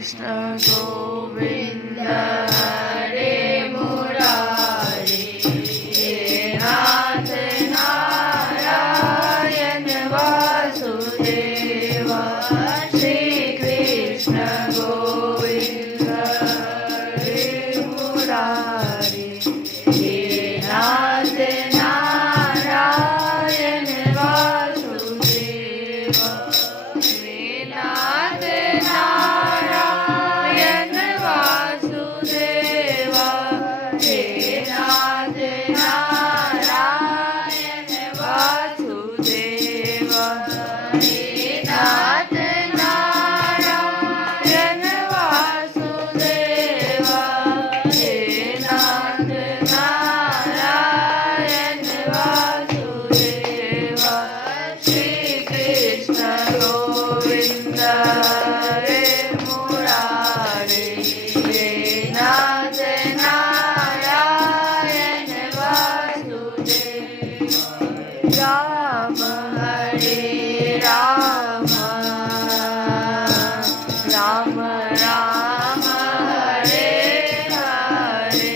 कृष्ण गोविंद हरे मुरारी, हे नाथ नारायण वासुदेव। श्री कृष्ण गोविंद हरे मुरारी, हे नाथ नारायण वासुदेव। हे नाथ नारायण वासुदेव, हे नाथ नारायण वासुदेव, हे नाथ नारायण वासुदेव, हे नाथ नारायण वासुदेव। श्री कृष्ण गोविंद हरे मुरारी, हे नाथ नारायण वासुदेव। राम हरे राम, राम राम हरे हरे,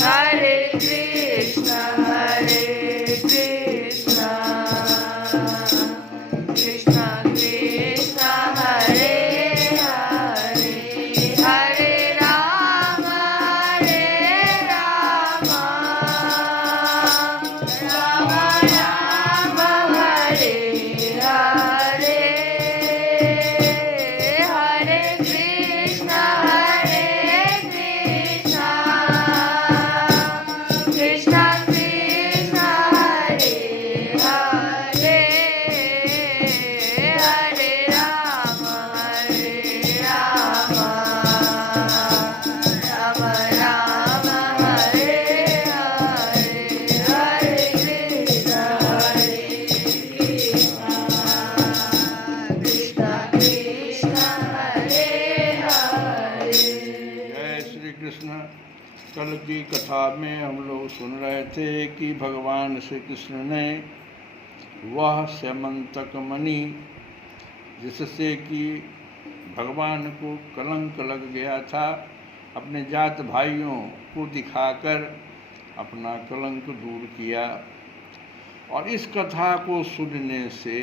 हरे कृष्ण कृष्ण कृष्ण हरे हरे, हरे राम राम राम हरे हरे, हरे कृष्ण कृष्ण कृष्ण हरे हरे, हरे राम राम राम हरे हरे, हरे कृष्ण कृष्ण कृष्ण हरे हरे। जय श्री कृष्ण। कल की कथा में हम लोग सुन रहे थे कि भगवान श्री कृष्ण ने वह स्यमंतक मणि जिससे कि भगवान को कलंक लग गया था, अपने जात भाइयों को दिखाकर अपना कलंक दूर किया। और इस कथा को सुनने से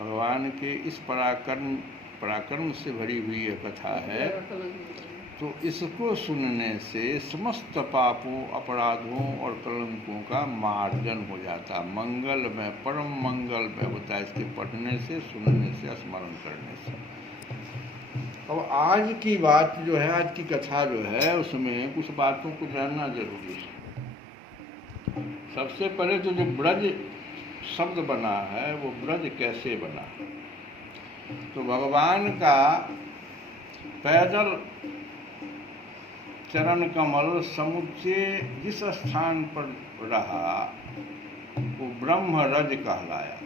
भगवान के इस पराक्रम से भरी हुई यह कथा है, तो इसको सुनने से समस्त पापों, अपराधों और कलंकों का मार्जन हो जाता, मंगल में, परम मंगल में होता है इसके पढ़ने से, सुनने से, स्मरण करने से। अब आज की बात जो है, आज की कथा जो है, उसमें कुछ बातों को जानना जरूरी है। सबसे पहले तो जो ब्रज शब्द बना है, वो ब्रज कैसे बना। तो भगवान का पैदल चरण कमल समुच्चय जिस स्थान पर रहा वो ब्रह्मरज कहलाया।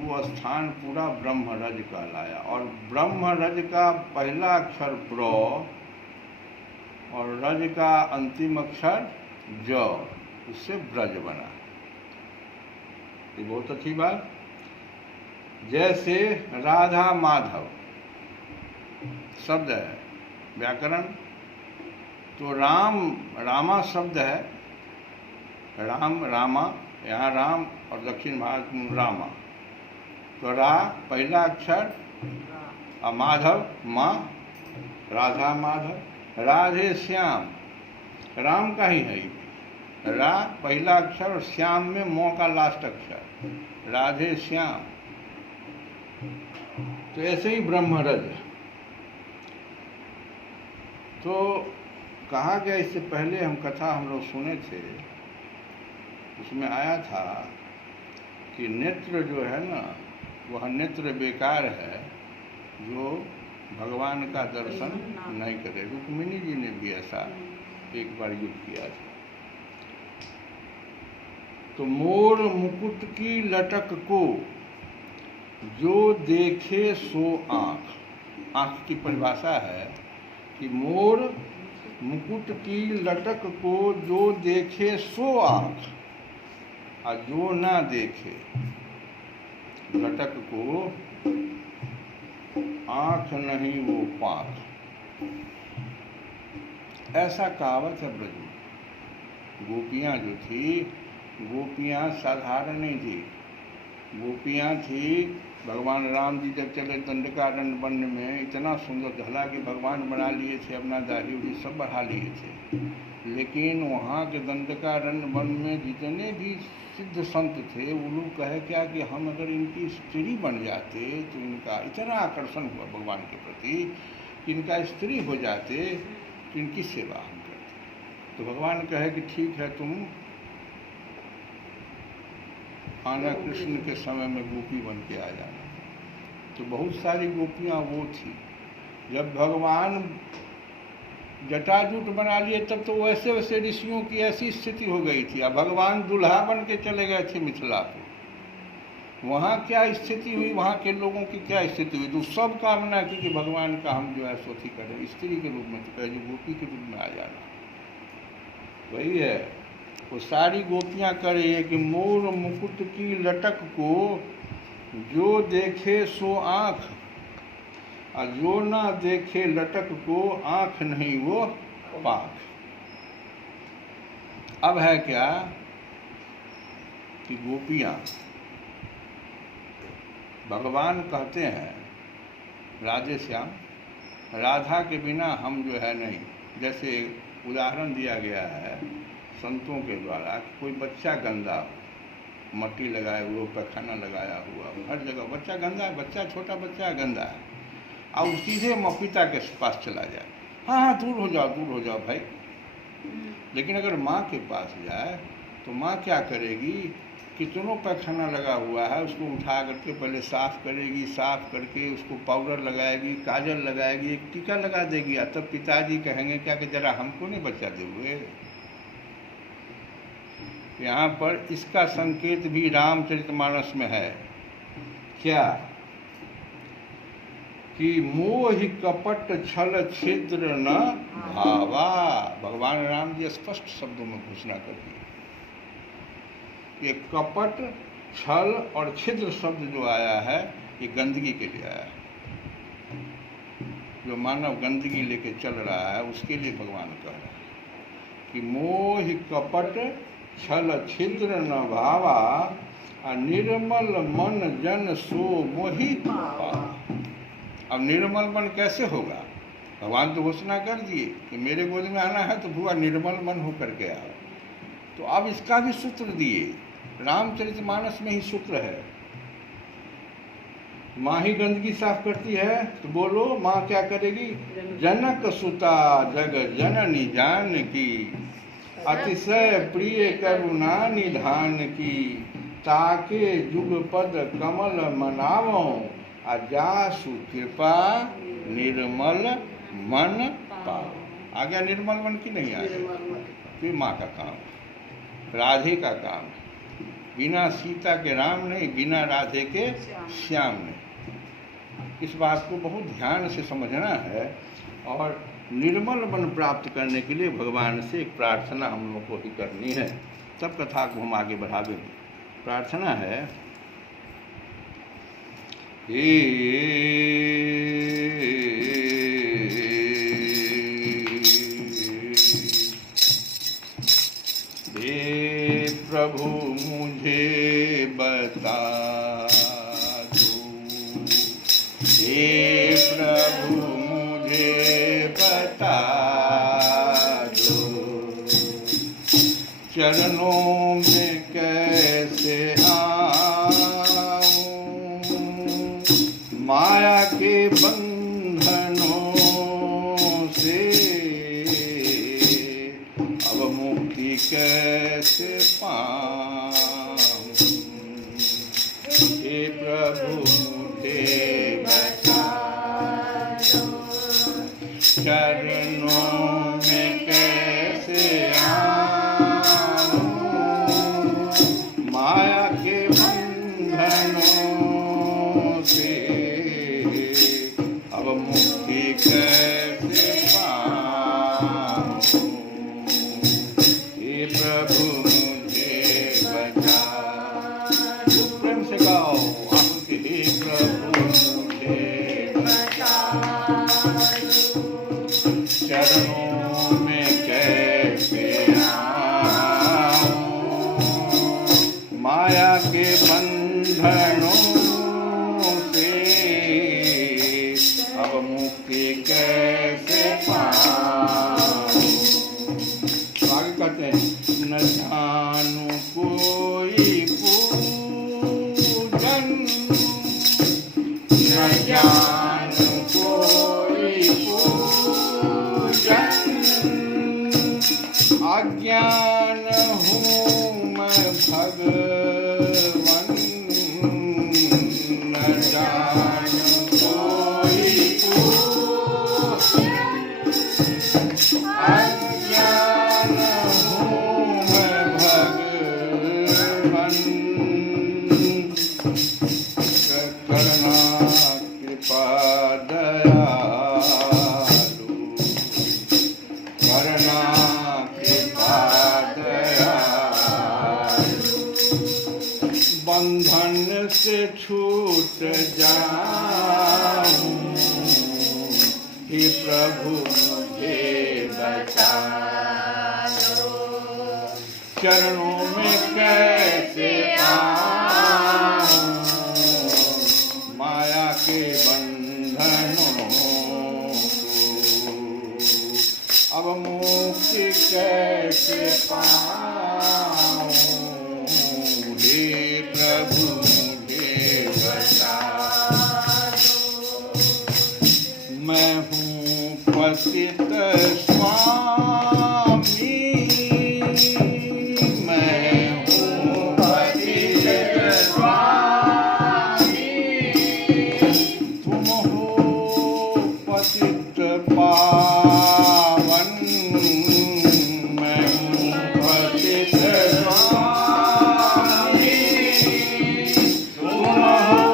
वो स्थान पूरा ब्रह्मरज कहलाया। और ब्रह्मरज का पहला अक्षर प्र और रज का अंतिम अक्षर ज, उससे ब्रज बना। ये बहुत अच्छी बात। जैसे राधा माधव शब्द है, व्याकरण तो रामा शब्द है, राम रामा, यहाँ राम और दक्षिण भारत में रामा। तो रा पहला अक्षर और माधव माँ, राधा माधव। राधे श्याम, राम का ही है, रा पहला अक्षर और श्याम में मौ का लास्ट अक्षर, राधे श्याम। तो ऐसे ही ब्रह्मरज। तो कहा गया, इससे पहले कथा हम लोग सुने थे, उसमें आया था कि नेत्र जो है ना, वह नेत्र बेकार है जो भगवान का दर्शन नहीं करे। रुक्मिणी जी ने भी ऐसा एक बार युद्ध किया था। तो मोर मुकुट की लटक को जो देखे सो आँख, आँख की परिभाषा है कि मोर मुकुट की लटक को जो देखे सो आँख, और जो ना देखे लटक को आंख नहीं वो पांख। ऐसा कहावत है ब्रज में। गोपियाँ जो थी, गोपियाँ साधारण नहीं थी। गोपियाँ थी, भगवान राम जी जब चले दंडकारण्य वन में, इतना सुंदर, हालांकि भगवान बना लिए थे अपना दाढ़ी उड़ी सब बढ़ा लिए थे, लेकिन वहाँ के दंडकारण्य वन में जितने भी सिद्ध संत थे वो लोग कहे क्या कि हम अगर इनकी स्त्री बन जाते तो इनका इतना आकर्षण हुआ भगवान के प्रति कि इनका स्त्री हो जाते तो इनकी सेवा हम करते। तो भगवान कहे कि ठीक है, तुम आना कृष्ण के समय में गोपी बन के आ जाना। तो बहुत सारी गोपियाँ वो थी। जब भगवान जटाजूट बना लिए तब तो वैसे वैसे ऋषियों की ऐसी स्थिति हो गई थी। अब भगवान दूल्हा बन के चले गए थे मिथिला को, वहाँ क्या स्थिति हुई, वहाँ के लोगों की क्या स्थिति हुई। तो सब कामना की कि भगवान का हम जो है सोती करें स्त्री के रूप में, तो कहे गोपी के रूप में आ जाना। वही है, वो सारी गोपियाँ करे कि मोर मुकुट की लटक को जो देखे सो आँख, और जो ना देखे लटक को आँख नहीं वो पाँख। अब है क्या कि गोपियाँ, भगवान कहते हैं राधे श्याम, राधा के बिना हम जो है नहीं। जैसे उदाहरण दिया गया है संतों के द्वारा, कोई बच्चा गंदा हो, मट्टी लगाए हुए, पैखाना लगाया हुआ, हर जगह बच्चा गंदा है, बच्चा छोटा बच्चा गंदा है, और सीधे पिता के पास चला जाए, हाँ हाँ दूर हो जाओ भाई। लेकिन अगर माँ के पास जाए तो माँ क्या करेगी, कितनों पैखाना लगा हुआ है उसको उठा करके पहले साफ़ करेगी, साफ़ करके उसको पाउडर लगाएगी, काजल लगाएगी, एक टीका लगा देगी, और तब पिताजी कहेंगे क्या कि जरा हमको नहीं बचा दोगे। यहाँ पर इसका संकेत भी रामचरितमानस में है क्या कि मोहि कपट छल छिद्र न भावा। भगवान राम जी स्पष्ट शब्दों में घोषणा कर दी। ये कपट, छल और छिद्र शब्द जो आया है ये गंदगी के लिए आया है। जो मानव गंदगी लेके चल रहा है उसके लिए भगवान कह रहा है कि मोहि कपट छल छिद्र न भावा, निर्मल मन जन सो मोहि पावा। अब निर्मल मन कैसे होगा? भगवान तो घोषणा कर दिए कि मेरे गोद में आना है तो भुआ निर्मल मन होकर के आओ। तो अब इसका भी सूत्र दिए, रामचरितमानस में ही सूत्र है। माँ ही गंदगी साफ करती है तो बोलो माँ क्या करेगी? जनक सुता जग जननी जानकी, अतिशय प्रिय करुणा निधान की, ताके जुगपद कमल मनावो, अजासु कृपा निर्मल मन पाओ। आ गया निर्मल मन की नहीं आ गया? फिर माँ का काम, राधे का काम। बिना सीता के राम नहीं, बिना राधे के श्याम नहीं। इस बात को बहुत ध्यान से समझना है। और निर्मल मन प्राप्त करने के लिए भगवान से एक प्रार्थना हम लोग को ही करनी है, तब कथा को हम आगे बढ़ावेंगे। प्रार्थना है, हे प्रभु मुझे बता दो, हे प्रभु मुझे बता दो, चरणों में कैसे आऊं, माया के बंधनों से अब मुक्ति कैसे पाऊं। हे प्रभु मुझे बता दो, चरणों में कैसे आऊं, माया के बंधनों से अब मुक्ति कैसे पाऊं। हे प्रभु मुझे बता। प्रेम से गाओ। मुझे बचा दो। चरणों में कैसे आऊं, माया के बंधनों से अब मुक्ति कैसे पाऊं। आगे कहते हैं, न जानू कोई पूजन, न जानू कोई पूजन, अज्ञान हूँ मैं भगवन, न जानू कोई पूजन, अज्ञान हूँ मैं भगवन। करना कृपा दयालु, करना कृपा दयालु, बंधन से छूट जाऊं, हे प्रभु मुझे बचा दो। चरणों में कैसे आऊं, माया के बंधनों को अब मुक्ति कैसे पाऊं, हे प्रभु मुझे बचा दो। मैं हूँ पतित स्वामी, मैं हूँ पतित स्वामी, तुम हो पतित पावन, मैं हूँ पतित स्वामी, तुम हो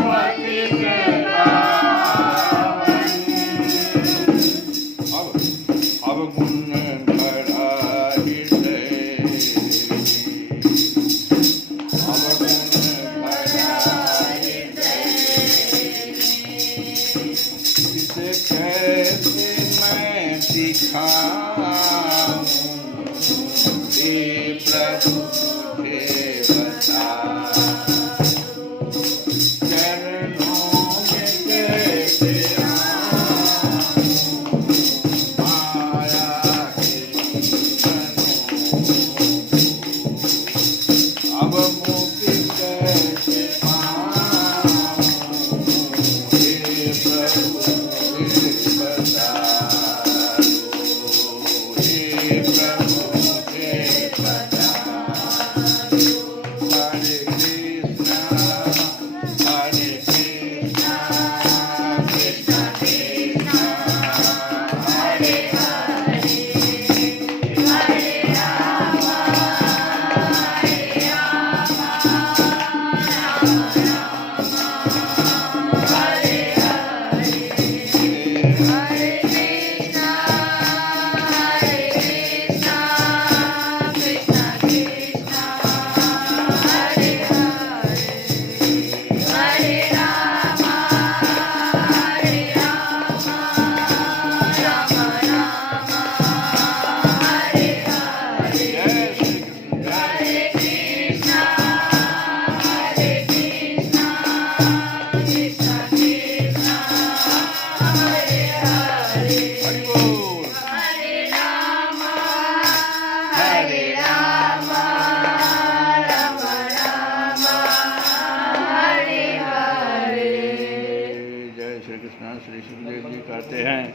पतित पावन। अब गुण भरा हृदय, अब गुण भरा हृदय, इसे कैसे मैं दिखाऊं, हे प्रभु मुझे बता दो। चरणों में कैसे आऊं, माया के बंधनों, अब मुक्ति कैसे पाऊं, हे प्रभु मुझे बता दो, हे प्रभु मुझे बता दो। हरे कृष्णा कृष्णा कृष्णा, हरे हरे, हरे राम हरे हरे, हरे कृष्णा कृष्णा कृष्णा, हरे हरे, हरे राम राम हरे हरे। जय श्री कृष्ण। हरे कृष्णा कृष्णा कृष्णा, हरे हरे, हरि बोल। हरे राम हरे राम, राम राम हरे हरे। जय श्री कृष्ण। श्री सुखदेव जी कहते हैं,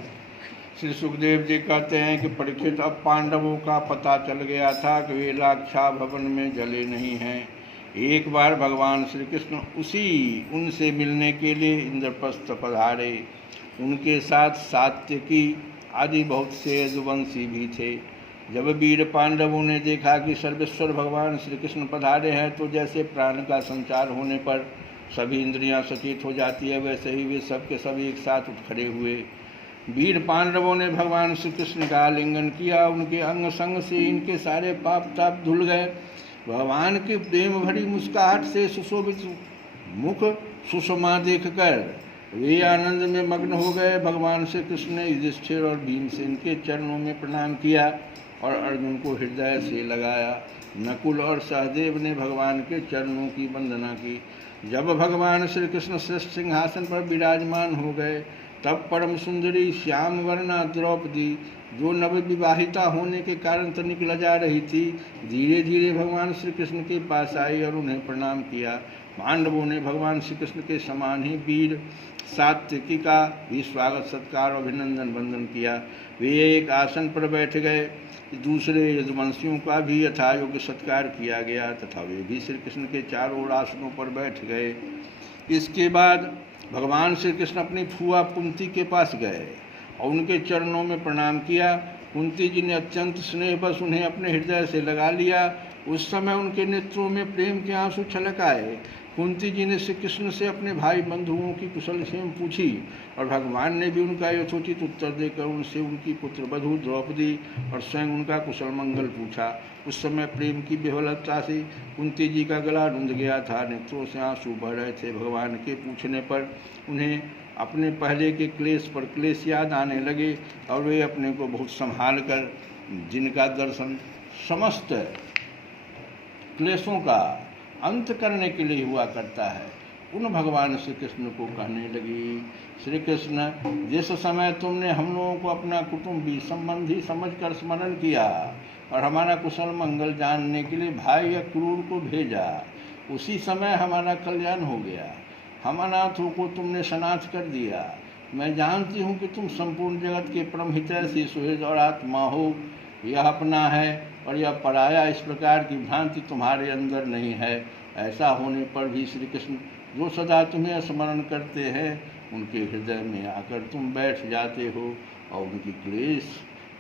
श्री सुखदेव जी कहते हैं कि परीक्षित, अब पांडवों का पता चल गया था कि वे लाक्षा भवन में जले नहीं हैं। एक बार भगवान श्री कृष्ण उनसे मिलने के लिए इंद्रप्रस्थ पधारे। उनके साथ सात्यकी आदि बहुत से यदुवंशी भी थे। जब वीर पांडवों ने देखा कि सर्वेश्वर भगवान श्री कृष्ण पधारे हैं तो जैसे प्राण का संचार होने पर सभी इंद्रियां सचेत हो जाती है, वैसे ही वे सब के सब एक साथ उठ खड़े हुए। वीर पांडवों ने भगवान श्री कृष्ण का आलिंगन किया। उनके अंग संग से इनके सारे पाप ताप धुल गए। भगवान की प्रेम भरी मुस्कुराहट से सुशोभित मुख सुषमा देखकर वे आनंद में मग्न हो गए। भगवान श्री कृष्ण ने युधिष्ठिर और भीमसेन के चरणों में प्रणाम किया और अर्जुन को हृदय से लगाया। नकुल और सहदेव ने भगवान के चरणों की वंदना की। जब भगवान श्री कृष्ण श्रेष्ठ सिंहासन पर विराजमान हो गए, तब परम सुंदरी श्याम वर्णा द्रौपदी, जो नवविवाहिता होने के कारण तनिक लजा रही थी, धीरे धीरे भगवान श्री कृष्ण के पास आई और उन्हें प्रणाम किया। पांडवों ने भगवान श्री कृष्ण के समान ही वीर सात्विकी का भी स्वागत सत्कार और अभिनंदन वंदन किया। वे एक आसन पर बैठ गए। दूसरे यदुवंशियों का भी यथायोग्य सत्कार किया गया तथा वे भी श्री कृष्ण के चारों ओर आसनों पर बैठ गए। इसके बाद भगवान श्री कृष्ण अपनी फुआ कुंती के पास गए और उनके चरणों में प्रणाम किया। कुंती जी ने अत्यंत स्नेहवश उन्हें अपने हृदय से लगा लिया। उस समय उनके नेत्रों में प्रेम के आंसू छलक आए। कुंती जी ने श्री कृष्ण से अपने भाई बंधुओं की कुशल क्षेम पूछी और भगवान ने भी उनका यथोचित उत्तर देकर उनसे उनकी पुत्र वधू द्रौपदी और स्वयं उनका कुशल मंगल पूछा। उस समय प्रेम की विह्वलता से कुंती जी का गला रुंध गया था, नेत्रों से आंसू बह रहे थे। भगवान के पूछने पर उन्हें अपने पहले के क्लेश पर क्लेश याद आने लगे और वे अपने को बहुत संभाल कर, जिनका दर्शन समस्त क्लेशों का अंत करने के लिए हुआ करता है, उन भगवान श्री कृष्ण को कहने लगी, श्री कृष्ण, जिस समय तुमने हम लोगों को अपना कुटुंबी संबंधी समझकर स्मरण किया और हमारा कुशल मंगल जानने के लिए भाई अक्रूर को भेजा, उसी समय हमारा कल्याण हो गया। हम अनाथों को तुमने सनाथ कर दिया। मैं जानती हूँ कि तुम संपूर्ण जगत के परम हितैषी सुहृद और आत्मा हो। यह अपना है और यह पराया, इस प्रकार की भ्रांति तुम्हारे अंदर नहीं है। ऐसा होने पर भी श्री कृष्ण, जो सदा तुम्हें स्मरण करते हैं, उनके हृदय में आकर तुम बैठ जाते हो और उनकी क्लेश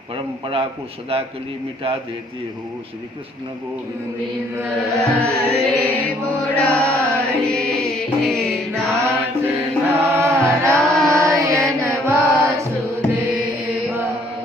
परंपरा को सदा के लिए मिटा देते हो। श्री कृष्ण गोविंद।